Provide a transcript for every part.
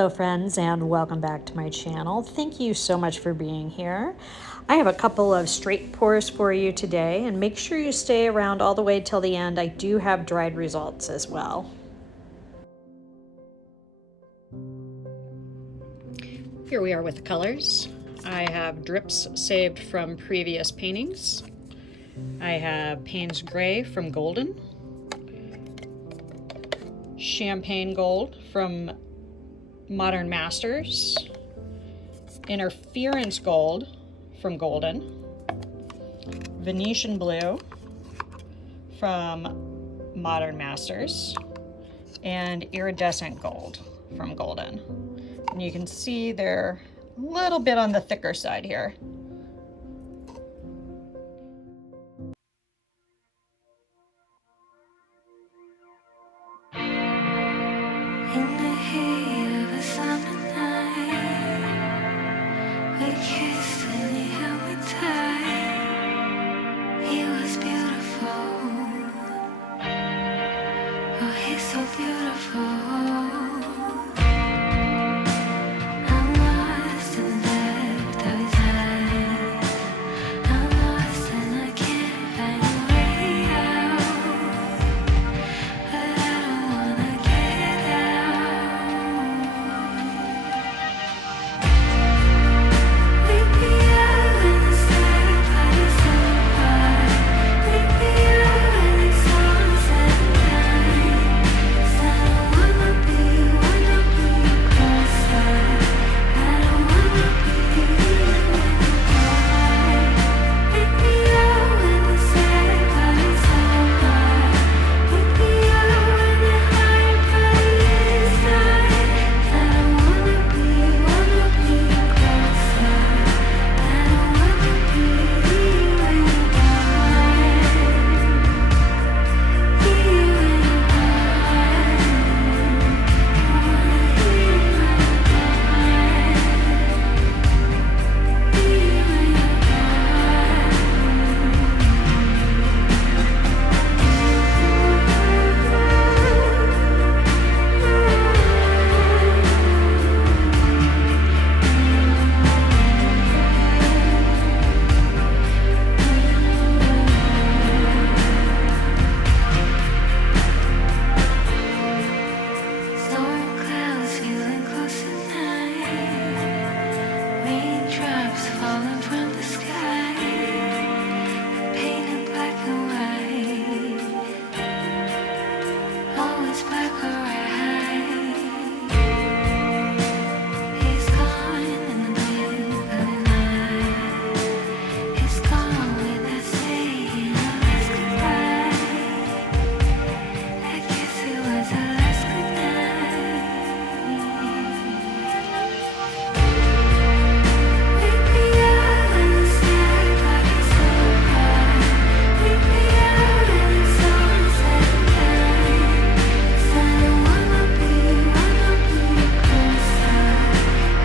Hello friends, and welcome back to my channel. Thank you so much for being here. I have a couple of straight pours for you today, and make sure you stay around all the way till the end. I do have dried results as well. Here we are with the colors. I have drips saved from previous paintings. I have Payne's Gray from Golden, Champagne Gold from Modern Masters, Interference Gold from Golden, Venetian Blue from Modern Masters, and Iridescent Gold from Golden. And you can see they're a little bit on the thicker side here. In the heat of a summer night, we kissed and he held me tight. He was beautiful. Oh, he's so beautiful. I'm lost in the depth of his eyes. I'm lost and I can't find a way out. But I don't wanna get out. Wake me up when the starry party's over. Wake me up when it's sunset night. 'Cause I don't wanna be closer. I don't wanna be when you're gone. Wake me up when the starry party's over. Wake me up when the high party is done. 'Cause I don't wanna be closer. I don't wanna be when you're Storm clouds feeling close at night. Raindrops falling from the sky. Painted black and white. Always black or white. He's gone in the blink of an eye. He's gone without saying a last goodbye. I guess it was a last goodnight. Wake me up when the starry party's over. Wake me up when it's sunset night. 'Cause I don't wanna be closer.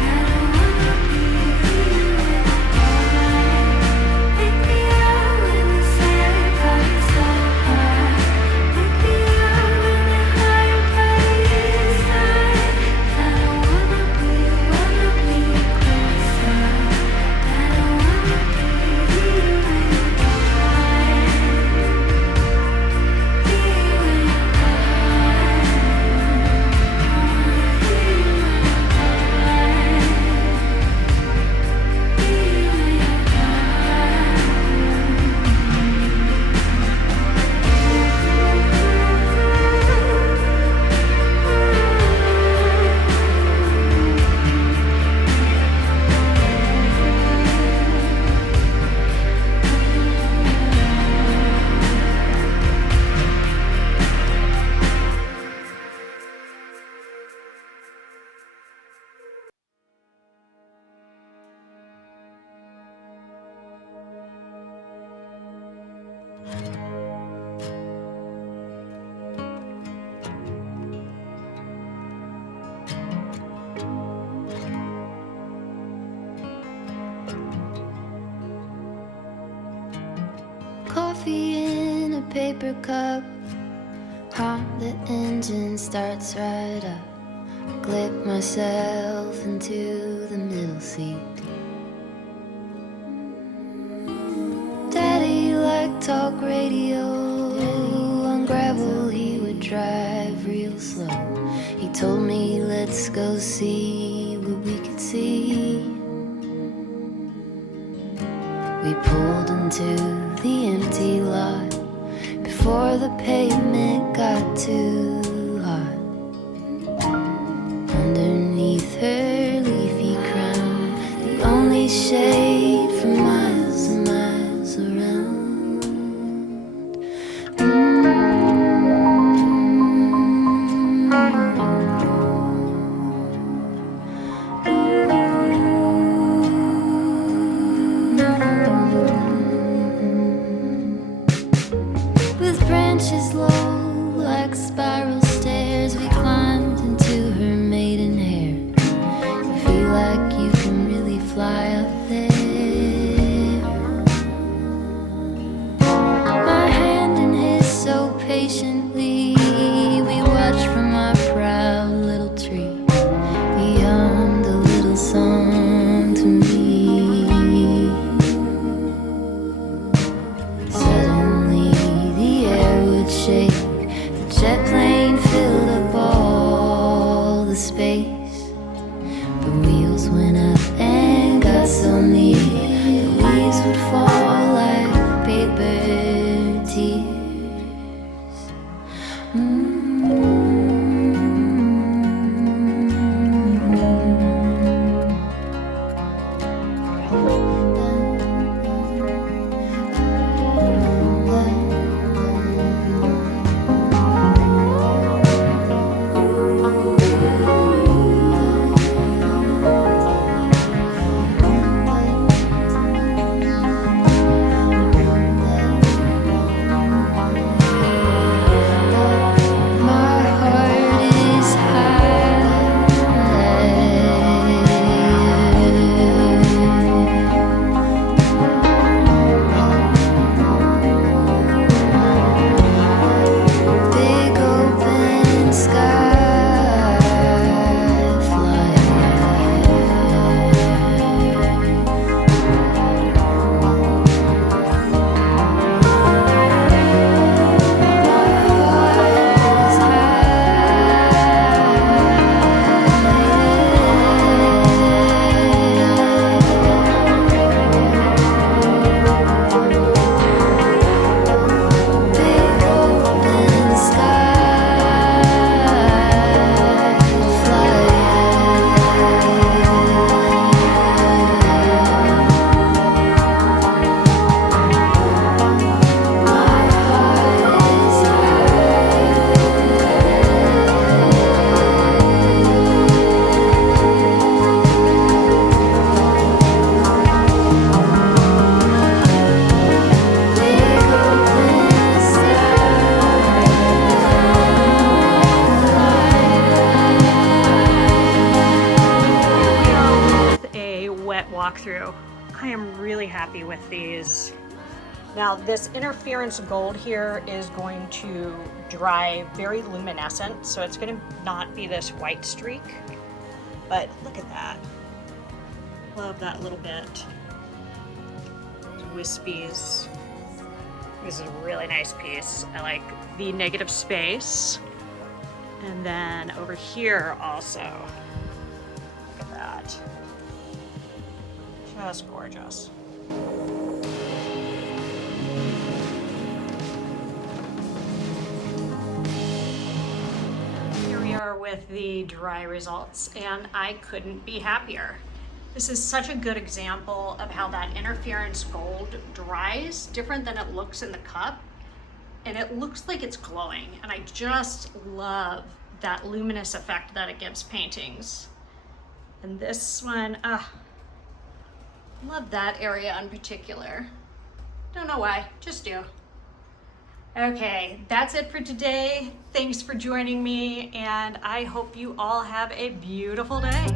I don't wanna be when you're gone. Wake me up when the starry party's over. Wake me up when the high party is done. 'Cause I don't wanna be closer. I don't wanna be when you're Coffee in a paper cup. The engine starts right up. clip myself into the middle seat. Daddy liked talk radio. On gravel he would drive real slow. He told me, let's go see what we could see. We pulled into the empty lot before the pavement got too hot. Underneath her leafy crown, the only shade for miles and miles around. With branches low like spiral stairs, we climbed into her maiden hair. You feel like you can really fly up there. My hand in his so patiently, we watched from our proud little tree. He hummed a little song to me. Suddenly the air would shake. The jet plane filled up all the space. The wheels went up and got so near. The leaves would fall like paper tears. My heart is high. Big open sky, fly A wet walkthrough. I am really happy with these. Now this interference gold here is going to dry very luminescent, so it's going to not be this white streak, but look at that. Love that little bit. Wispies. This is a really nice piece. I like the negative space. And then over here also, look at that. Just gorgeous. Here we are with the dry results, and I couldn't be happier. This is such a good example of how that interference gold dries different than it looks in the cup, and it looks like it's glowing, and I just love that luminous effect that it gives paintings. And this one, love that area in particular. Don't know why, just do. Okay, that's it for today. Thanks for joining me, and I hope you all have a beautiful day.